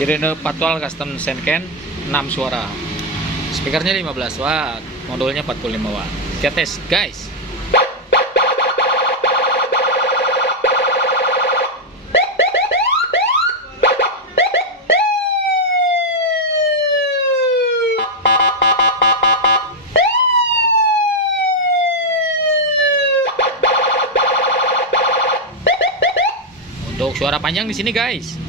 Sirene Patwal Custom Senken 6 suara. Speakernya 15 watt, modulnya 45 watt. Kita tes, guys. Untuk suara panjang di sini, guys.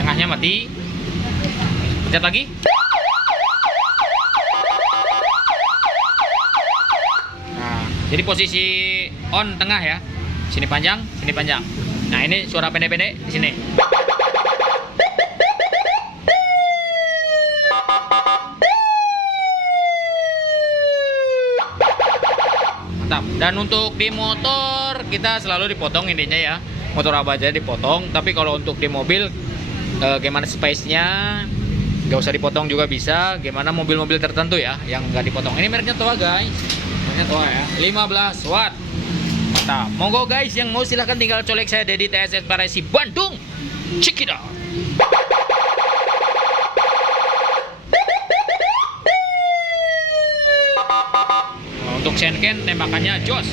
Tengahnya mati. Pencet lagi. Nah, jadi posisi on tengah ya. Sini panjang, sini panjang. Nah, ini suara pendek-pendek di sini. Mantap. Dan untuk di motor kita selalu dipotong intinya ya. Motor apa aja dipotong. Tapi kalau untuk di mobil gimana space-nya nggak usah dipotong juga bisa. Gimana mobil-mobil tertentu ya yang nggak dipotong. Ini mereknya Toa, guys. Mereknya Toa ya. 15 watt. Mantap. Monggo guys yang mau silahkan tinggal colek saya Dedi TSS Paresi Bandung. Check it out. Untuk Senken tembakannya jos.